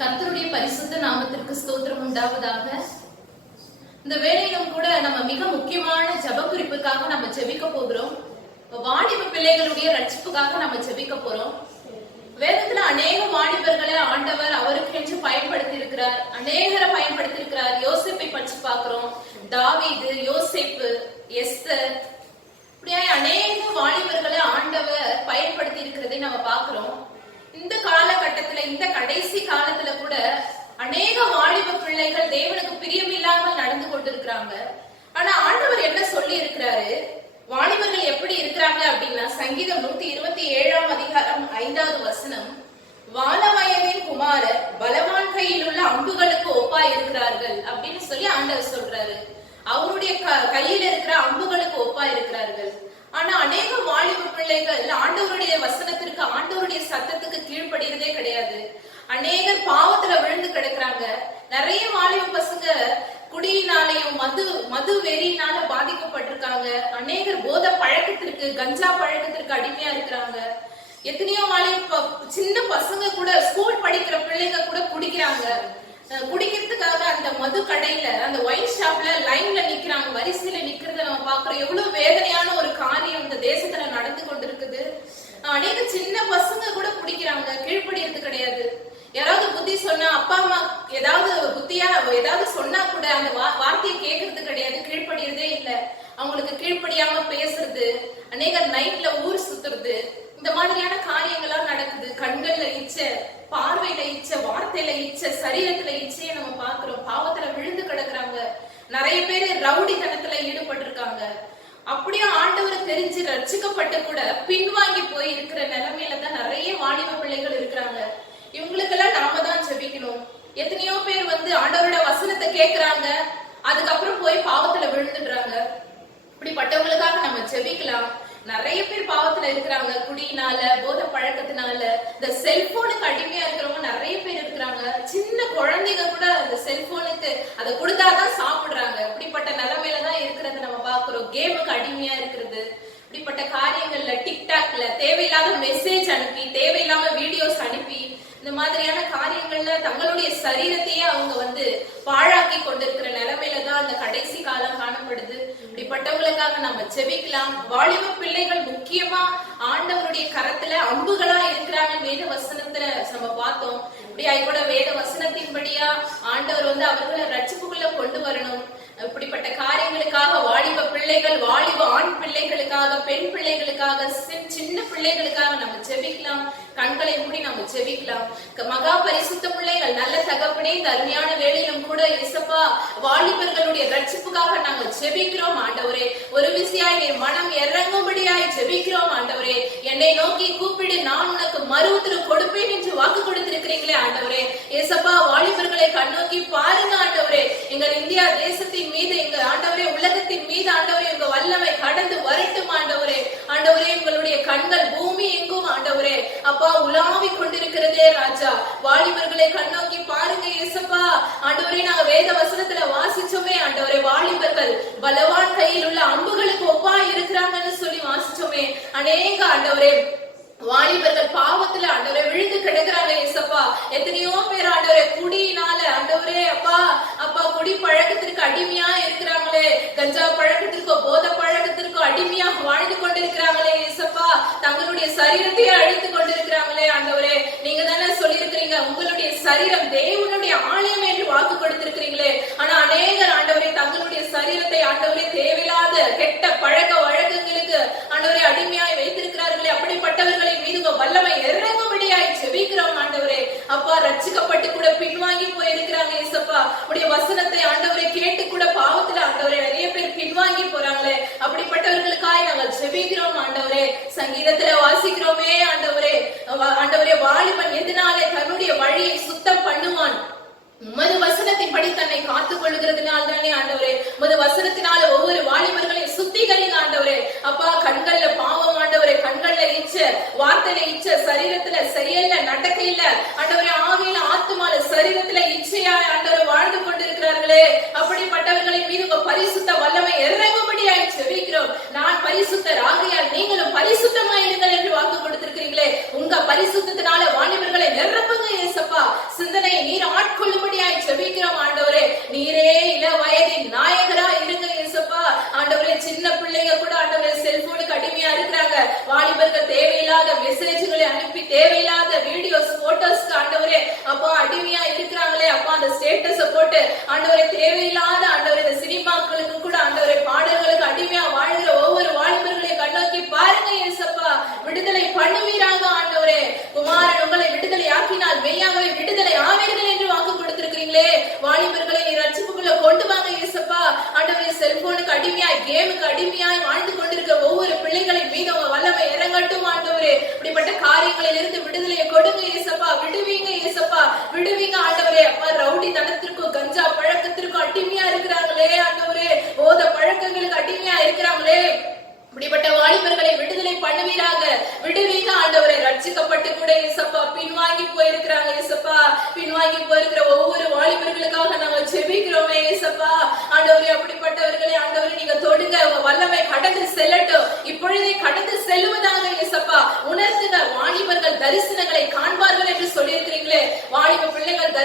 கர்த்தருடைய பரிசுத்த நாமத்திற்கு ஸ்தோத்திரம் உண்டாவதாக. இந்த வேளையிலும் கூட நம்ம மிக முக்கியமான ஜெப குறிப்புக்காக நம்ம ஜெபிக்க போகிறோம். வாலிப பிள்ளைகளுடைய ரட்சிப்புக்காக நம்ம ஜெபிக்க போறோம். வேதத்துல அநேக வாலிபர்களை ஆண்டவர் அவருக்கென்று பயன்படுத்தி இருக்கிறார், அநேகரை பயன்படுத்தி இருக்கிறார். யோசேப்பை பற்றி பார்க்கிறோம், தாவீது, யோசேப்பு, எஸ்தர், இப்படியா அநேக வாலிபர்களை ஆண்டவர் பயன்படுத்தி இருக்கிறதை நம்ம பார்க்கிறோம். இந்த காலகட்டத்துல, இந்த கடைசி காலத்துல கூட அநேக வாலிப பிள்ளைகள் தேவனுக்கு பிரியமில்லாமல் நடந்து கொண்டிருக்கிறாங்க. ஆனா ஆண்டவர் என்ன சொல்லி இருக்கிறாரு, வாலிபர்கள் எப்படி இருக்கிறாங்க அப்படின்னா, சங்கீதம் 127 அதிகாரம் 5வது வசனம், வானமயனின் குமாரர் பலவான் கையில் உள்ள அம்புகளுக்கு ஒப்பா இருக்கிறார்கள் அப்படின்னு சொல்லி ஆண்டவர் சொல்றாரு. அவருடைய கையில இருக்கிற அம்புகளுக்கு ஒப்பா இருக்கிறார்கள். ஆனா அநேக வாலிப பிள்ளைகள் ஆண்டவருடைய வசனத்திற்கு, ஆண்டவருடைய சத்தத்துக்கு கீழ்படுகிறதே கிடையாது. அநேகர் பாவத்துல விழுந்து கிடக்குறாங்க. நிறைய வாலிப பசங்க குடியினாலையும் மது வெறியினால பாதிக்கப்பட்டிருக்காங்க. அநேகர் போத பழக்கத்திற்கு, கஞ்சா பழக்கத்திற்கு அடிமையா இருக்கிறாங்க. எத்தனையோ வாலிப சின்ன பசங்க கூட, ஸ்கூல் படிக்கிற பிள்ளைங்க கூட குடிக்கிறாங்க. குடிக்கிறதுக்காக அந்த மது கடையில, அந்த ஒயின் ஷாப்ல லைன்ல நிக்கிறாங்க, வரிசையில நிக்கிறத நம்ம பாக்குறோம். எவ்வளவு வேதனையான ஒரு காரியம் இந்த தேசத்துல நடந்து கொண்டிருக்குது. அநேக சின்ன பசங்க கூட குடிக்கிறாங்க, கீழ்ப்படியறது கிடையாது. யாராவது புத்தி சொன்னா, அப்பா அம்மா ஏதாவது புத்தியா ஏதாவது சொன்னா கூட அந்த வார்த்தையை கேட்கறது கிடையாது, கீழ்ப்படியறதே இல்ல. அவங்களுக்கு கீழ்ப்படியாம பேசுறது, அநேகர் நைட்ல ஊர் சுத்துறது, இந்த மாதிரியான காரியங்கள்லாம் நடக்குது. கண்கள்ல இச்ச, பார்வையில இச்ச, வார்த்தையில இச்ச, சரீரத்துல இச்சையை நம்ம பாக்குறோம். பாவத்துல விழுந்து கிடக்குறாங்க. நிறைய பேரு ரவுடித்தனத்துல ஈடுபட்டிருக்காங்க. அப்படியே ஆண்டவரை தெரிஞ்சு ரட்சிக்கப்பட்டு கூட பின்வாங்கி போய் இருக்கிற நிலைமையில தான் நிறைய வாலிப பிள்ளைகள் இருக்கிறாங்க. இவங்களுக்கெல்லாம் நாம தான் ஜெபிக்கணும். எத்தனையோ பேர் ஆண்டவரோட வசனத்தை கேக்குறாங்க, அதுக்கப்புறம் போய் பாவத்துல விழுந்துடுறாங்க. இப்படிப்பட்டவங்களுக்காக நம்ம ஜெபிக்கலாம். நிறைய பேர் பாவத்துல இருக்கிறாங்க, குடியினால, போத பழக்கத்தினால, இந்த செல்போனுக்கு அடிமையா இருக்கிறவங்க நிறைய பேர் இருக்கிறாங்க. சின்ன குழந்தைங்க கூட அந்த செல்போனுக்கு அதை கொடுத்தாதான் சாப்பிடுறாங்க. இப்படிப்பட்ட நிலைமையில தான் இருக்கிறது நம்ம பாக்குறோம். கேமுக்கு அடிமையா இருக்கிறது, இப்படிப்பட்ட காரியங்கள்ல, டிக்டாக்ல தேவையில்லாத மெசேஜ் அனுப்பி, தேவையில்லாம வீடியோஸ் அனுப்பி, இந்த மாதிரியான காரியங்கள்ல தங்களுடைய சரீரத்தையே அவங்க பாழாக்கி கொண்டிருக்கிற நிலைமையில தான் அந்த கடைசி காலம் காணப்படுது. இப்படிப்பட்டவங்களுக்காக நம்ம ஜெபிக்கலாம். வாலிப பிள்ளைகள் முக்கியமா ஆண்டவருடைய கரத்துல அம்புகளா இருக்கிறாங்க. வேத வசனத்துல நம்ம பார்த்தோம். இப்படியா கூட வேத வசனத்தின்படியா ஆண்டவர் அவர்களை ரட்சிப்புக்குள்ள கொண்டு வரணும். இப்படிப்பட்ட காரியங்களுக்காக வாலிப பிள்ளைகள், வாலிப ஆண் பிள்ளைகளுக்காக, பெண் பிள்ளைகளுக்காக, சின்ன பிள்ளைகளுக்காக நம்ம ஜெபிக்கலாம். கண்களை மூடி நம்ம ஜெபிக்கலாம். மகா பரிசுத்த பிள்ளைகள், நல்ல தகப்பனே, இந்த அருமையான வேளையிலும் கூட இயேசப்பா, வாலிபர்களுடைய ரட்சிப்புக்காக நாங்கள் ஜெபிக்கிறோம் ஆண்டவரே. ஒரு விசையாய் நீர் மனம் இறங்கும்படியாய் ஜெபிக்கிறோம் ஆண்டவரே. என்னை நோக்கி கூப்பிடு, நான் உனக்கு மறு உத்தரவு கொடுப்பேன் என்று வாக்கு கொடுத்திருக்கிறீங்களே ஆண்டவரே. இயேசப்பா, வாலிபர்களை கண்ணோக்கி பாருங்க ஆண்டவரே. எங்கள் இந்தியா தேசத்தின் மீது, எங்க ஆண்டவரே உலகத்தின் மீது ஆண்டவரே உங்க வல்லமை கடந்து வரட்டும் ஆண்டவரே. ஆண்டவரே, உங்களுடைய கண்கள் பூமி எங்கும் ஆண்டவரே அப்பா உலாவி கொண்டிருக்கிறதே ராஜா. வாலிபர்களை கண்ணோக்கி பாருங்க இயேசப்பா. ஆண்டவரே, நாங்க வேத வசனத்துல வாசிச்சோமே ஆண்டவரே, வாலிபர்கள் பலவான் கையில் உள்ள அம்புகளுக்கு ஒப்பா இருக்கிறாங்கன்னு சொல்லி வாசிச்சோமே. அநேக ஆண்டவரே வாலிபர்கள் பாவத்துல ஆண்டவரே விழுந்து கிடக்குறாங்க இயேசப்பா. எத்தனையோ பேர் ஆண்டவரே குடியினால ஆண்டவரே அப்பா அப்பா குடி பழக்கத்திற்கு அடிமையா இருக்கிறாங்களே, கஞ்சா பழக்கத்திற்கோ போத பழக்கத்திற்கோ அடிமையா வாழ்ந்து கொண்டிருக்கிறாங்களே இயேசப்பா. தங்களுடைய சரீரத்தையே அழித்து கொண்டிருக்கிறாங்களே ஆண்டவரே. நீங்க தானே சொல்லி இருக்கிறீங்க, உங்களுடைய சரீரம் தேவனுடைய ஆலயம் என்று வாக்கு கொடுத்திருக்கிறீங்களே. ஆனா அநேகர் ஆண்டவரே தங்களுடைய சரீரத்தை ஆண்டவரே தேவையில்லாத கெட்ட பழக்க வழக்கங்களுக்கு ஆண்டவரே அடிமையாய் வைத்திருக்கிறார்களே. அப்படிப்பட்டவர்கள் மீது வல்லமை இறங்கும்படியாய் ஜெபிக்கிறோம் ஆண்டவரே. அப்பா, ரட்சிக்கப்பட்டு கூட பின்வாங்கி போயிருக்கிறாங்க இயேசப்பா. உடைய வசனத்தை ஆண்டவரை கேட்டு கூட பாவத்துல ஆண்டவரே நிறைய பேர் பின்வாங்கி போறாங்களே. அப்படிப்பட்டவர்களுக்காய் நாங்கள் ஜெபிக்கிறோம் ஆண்டவரே. சங்கீதத்துல வாசிக்கிறோமே ஆண்டவரே, ஆண்டவரே வாலிபன் எதனாலே தன்னுடைய வழியை சுத்தம் பண்ணுவான், உமது வசனத்தின்படி தன்னை காத்துக் கொள்கிறதுனால தானே ஆண்டவரே. உமது வசனத்தினால ஒவ்வொரு வாலிபர்களையும் சுத்திகரிங்க ஆண்டவரே. அப்பா, கண்கள்ல பாவம் ஆண்டவரே, கண்கள்ல இச்ச, வார்த்தையில இச்ச, சரீரத்துல செயல்ல நடக்கையில ஆண்டவரே, ஆவியில ஆத்துமால சரீரத்துல இச்சையா ஆண்டவரை வாழ்ந்து கொண்டிருக்கிறார்களே. அப்படிப்பட்டவர்களின் மீது உங்க பரிசுத்த வல்லமை இறங்கும்படியாய் ஜெபிக்கிறோம். நான் பரிசுத்தர் ஆகையால் நீங்களும் பரிசுத்தமாயிருங்கள் என்று வாக்கு கொடுத்திருக்கிறீங்களே. உங்க பரிசுத்தத்தினால வாலிபர்களை நிரப்புங்க இயேசப்பா. சிந்தனையை நீர் ஆட்கொள்ளும்படியாய் ஜெபிக்கிறோம் ஆண்டவரே. நீரே இள வயதின் நாயகரா இருங்க இயேசப்பா. ஆண்டவரே, சின்ன பிள்ளைங்க கூட ஆண்டவரே செல்போனுக்கு அடிமையா இருக்கிறாங்க. வாலிபர்கள் தேவையில்லாத மெசேஜ்களை அனுப்பி தேவையில்லாத வீடியோஸ் போட்டோஸ்க்கு ஆண்டவரே அப்பா அடிமையா இருக்கிறாங்களே அப்பா. அந்த ஸ்டேட்டஸ போட்டு ஆண்டவரே தேவையில்லாத ஆண்டவரே இந்த சினிமாக்களுக்கு கூட ஆண்டவரே பாடல்களுக்கு அடிமையா வாழ்கிற ஒவ்வொரு வாலிபர்களையும் கண்ணோக்கி பாருங்க இயேசப்பா. விடுதலை பண்ணுவீராக ஆண்டவரே. குமாரன் உங்களை விடுதலை ஆக்கினால் மெய்யாகவே விடுதலை ஆவீர்கள் என்று வாக்கு கொடுத்திருக்கிறீங்களே. வாலிபர்களை நீ ரட்சிப்புக்குள்ள கொண்டு வாங்க இயேசப்பா. ஆண்டவரே, செல்போனுக்கு அடிமையாய் கேமுக்கு அடிமையாய் வாழ்ந்து கொண்டிருக்க ஒவ்வொரு பிள்ளைகளின் மீது உங்க வல்லமை இறங்கட்டும் ஆண்டவரே. இப்படிப்பட்ட காரியங்களில் இருந்து விடுதலையை கொடுங்க இயேசப்பா. விடுவீங்க இயேசப்பா, விடுவீங்க ஆண்டவரே. அப்பா, ரவுடி தனத்திற்கும் கஞ்சா பழக்கத்திற்கும் அடிமையா இருக்கிறாங்களே ஆண்டவரே, போத பழக்கங்களுக்கு அடிமையா இருக்கிறாங்களே. இப்படிப்பட்ட வாலிபர்களை விடுதலை பண்ணுவீராக. விடுவீங்க ஆண்டவரை. ரட்சிக்கப்பட்டு கூட இயேசப்பா பின்வாங்கி போயிருக்கிறாங்க இயேசப்பா. பின்வாங்கி போயிருக்கிற ஒவ்வொரு வாலிபர்களுக்காக நாங்க ஜெபிக்கிறோமே இயேசப்பா. ஆண்டவரே, அப்படிப்பட்டவர்களை ஆண்டவரை நீங்க தொடுங்க. உங்க வல்லமை கடந்து செல்லட்டும். இப்பொழுதே கடந்து செல்வதாக இயேசப்பா உணர்த்துங்க. வாலிபர்கள் தரிசனங்களை காண்பார்கள் என்று சொல்லியிருக்கிறீங்களே. வாலிப பிள்ளைகள்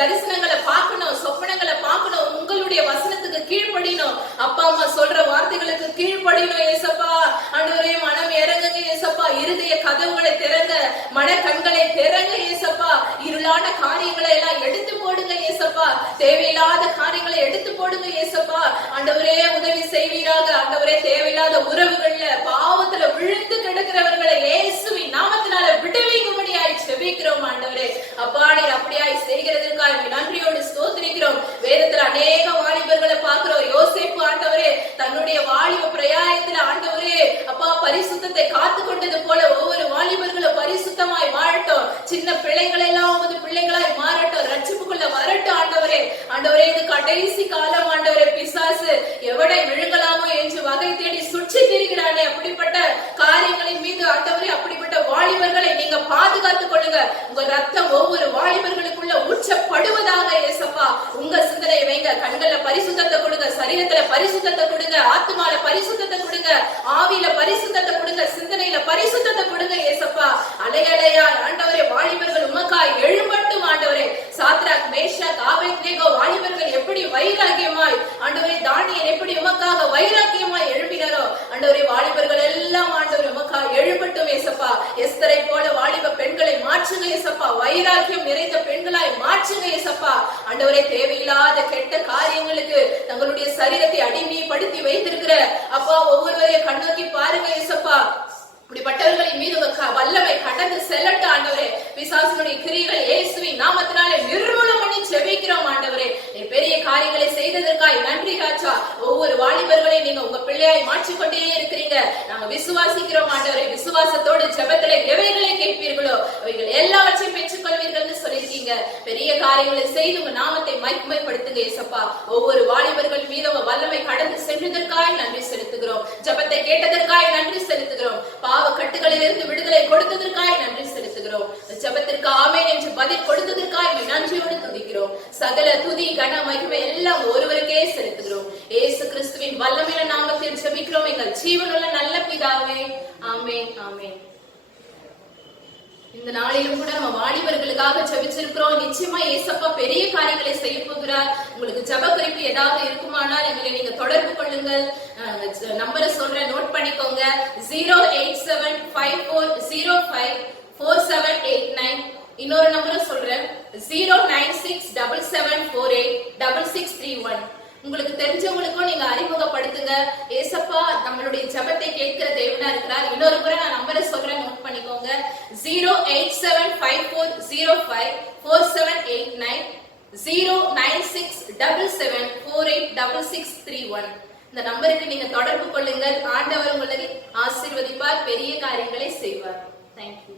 தரிசனங்களை பார்க்கணும், சொப்பனங்களை பார்க்கணும். உங்களுடைய வசனத்துக்கு கீழ்ப்படியணும். அப்பா அம்மா சொல்ற வார்த்தைகளுக்கு கீழ்ப்படியணும் இயேசப்பா. ஆண்டவரே, மனம் இறங்குங்க இயேசப்பா. இருதய கதவுகளை திறங்க, மன கண்களை திறங்க இயேசப்பா. இருளான காரியங்களை எல்லாம் எடுத்து போடுங்க இயேசப்பா. தேவையில்லாத காரியங்களை எடுத்து போடுங்க இயேசப்பா. ஆண்டவரே, உதவி செய்வீராக. ஆண்டவரே, தேவையில்லாத உறவுகள்ல பாவத்துல விழுந்து கிடக்கிறவர்களை இயேசுவின் நாமத்தினால விடுவிக்கும்படியாய் ஜெபிக்கிறோம் ஆண்டவரே. அப்பா, நீர் அப்படியாய் செய்கிறதற்காக நன்றியோடு ஸ்தோத்திரிக்கிறோம். வேதத்துல அநேக வாலிபர்களை பார்க்கிறோம். யோசேப்பு ஆண்டவரே தன்னுடைய வாலிப பிரயாயத்துல ஆண்டவரே அப்பா பரிசுத்தத்தை காத்து கொண்டது போல ஒவ்வொரு வாலிபர்களும் பரிசுத்தமாய் வாழட்டும். சின்ன பிள்ளைகள் எல்லாம் உமது பிள்ளைகளாய் மாறட்டும். ரட்சிப்புக்குள்ள வரட்டும் ஆண்டவரே. ஆண்டவரே, இது கடைசி காலம் ஆண்டவரே. பிசாசு எவனை விழுங்கலாமோ என்று வகை தேடி சுற்றி திரிகிறானே. அப்படிப்பட்ட காரியங்களின் மீது ஆண்டவரே அப்படிப்பட்ட வாலிபர்களை நீங்க பாதுகாத்துக் கொள்ளுங்க. உங்க ரத்தம் ஒவ்வொரு வாலிபர்களுக்குள்ள ஊற்றப்படுவதாக இயேசப்பா. உங்க சிந்தனை வைங்க. கண்கள்ல பரிசுத்தத்தை கொடுங்க, சரீரத்துல பரிசுத்தத்தை கொடுங்க, ஆத்மால பரிசுத்தத்தை கொடுங்க, ஆவியில பரிசுத்தத்தை கொடுங்க, சிந்தனையில பரிசுத்தத்தை கொடுங்க இயேசப்பா. அலையலையா ஆண்டவரே வாலிபர்கள் உமக்காய் எழும்பட்டும் ஆண்டவரே. சாத்ராக், மேஷாக், ஆபேத்நேகோ வாலிபர்கள் எப்படி வைராக்கியமாய் ஆண்டவரே, தானியேல் எப்படி உமக்காக வைராக்கியமாய் எழும்பினாரோ ஆண்டவரே, வாலிபர்கள் எல்லாம் ஆண்டவரே உமக்காய் எழும்பட்டும் இயேசப்பா. எஸ்தரை போல வாலிப பெண்களை மாற்றுங்க இயேசப்பா. வைராக்கியம் நிறைந்த பெண்களாய் மாற்றுங்க இயேசப்பா. ஆண்டவரே, தேவையில்லாத கெட்ட காரியங்களுக்கு தங்களுடைய சரீரத்தை அடிமைப்படுத்தி வைத்திருக்கிற அப்பா ஒவ்வொருவரையும் கண்ணோக்கி பாருங்க இயேசப்பா. இப்படிப்பட்டவர்களின் மீது வல்லமை கடந்து செல்லட்டும் ஆண்டவரே. பிசாசுடைய கிரியைகள் இயேசுவின் நாமத்தினாலே நிர்மூலம் பண்ணி ஜெபிக்கிறோம் ஆண்டவரே. பெரிய காரியங்களை செய்ததற்காய் நன்றி ராஜா. ஒவ்வொரு வாலிபர்களையும் நீங்க உங்க பிள்ளையாய் மாற்றிக்கொண்டே இருக்கிறீங்க. நாங்க விசுவாசிக்கிறோம் ஆண்டவரே. விசுவாசத்தோடு ஜெபத்திலே எவைகளை கேட்பீர்களோ அவைகள் எல்லாவற்றையும் பெற்றுக் கொள்வீர்கள் சொல்லியிருக்கீங்க. பெரிய காரியங்களை செய்து உங்க நாமத்தை மகிமைப்படுத்துங்க இயேசப்பா. ஒவ்வொரு வாலிபர்கள் மீது உங்க வல்லமை கடந்து சென்றதற்காய் நன்றி செலுத்துகிறோம். ஜெபத்தை கேட்டதற்காய் நன்றி செலுத்துகிறோம். பாவ கட்டுகளில் இருந்து விடுதலை கொடுத்ததற்காய் நன்றி செலுத்துகிறோம். ஜெபத்திற்கு ஆமென் என்று பதில் கொடுத்ததற்காய் நன்றியோடு துதிக்கிறோம். சகல துதி கன மகிமை எல்லாம் ஒருவருக்கே செலுத்துகிறோம். இயேசு கிறிஸ்துவின் வல்லமையான நாமத்தில் ஜெபிக்கிறோம் எங்கள் ஜீவனுள்ள நல்ல பிதாவே. ஆமென், ஆமென். இந்த நாளிலும் கூட நம்ம வாலிபர்களுக்காக ஜெபிச்சிருக்கிறோம். நிச்சயமா ஏசப்பா பெரிய காரியங்களை செய்ய போகிறார். உங்களுக்கு ஜெப குறிப்பு ஏதாவது இருக்குமானால் எங்களை நீங்க தொடர்பு கொள்ளுங்கள். நம்பரை சொல்றேன், நோட் பண்ணிக்கோங்க. 08754054789. இன்னொரு நம்பரும் சொல்றேன், 09677486631. உங்களுக்கு தெரிஞ்சவங்களுக்கும் நீங்க அறிமுகப்படுத்துங்க. ஏசப்பா நம்மளுடைய ஜெபத்தை கேட்கிற தேவனா இருக்கிறார். இன்னொரு முறை நான் நம்பரை சொல்றேன், நோட் பண்ணிக்கோங்க. 08754054789, 09677486631. இந்த நம்பருக்கு நீங்க தொடர்பு கொள்ளுங்கள். ஆண்டவர் உங்களை ஆசீர்வதிப்பார், பெரிய காரியங்களை செய்வார். தேங்க்யூ.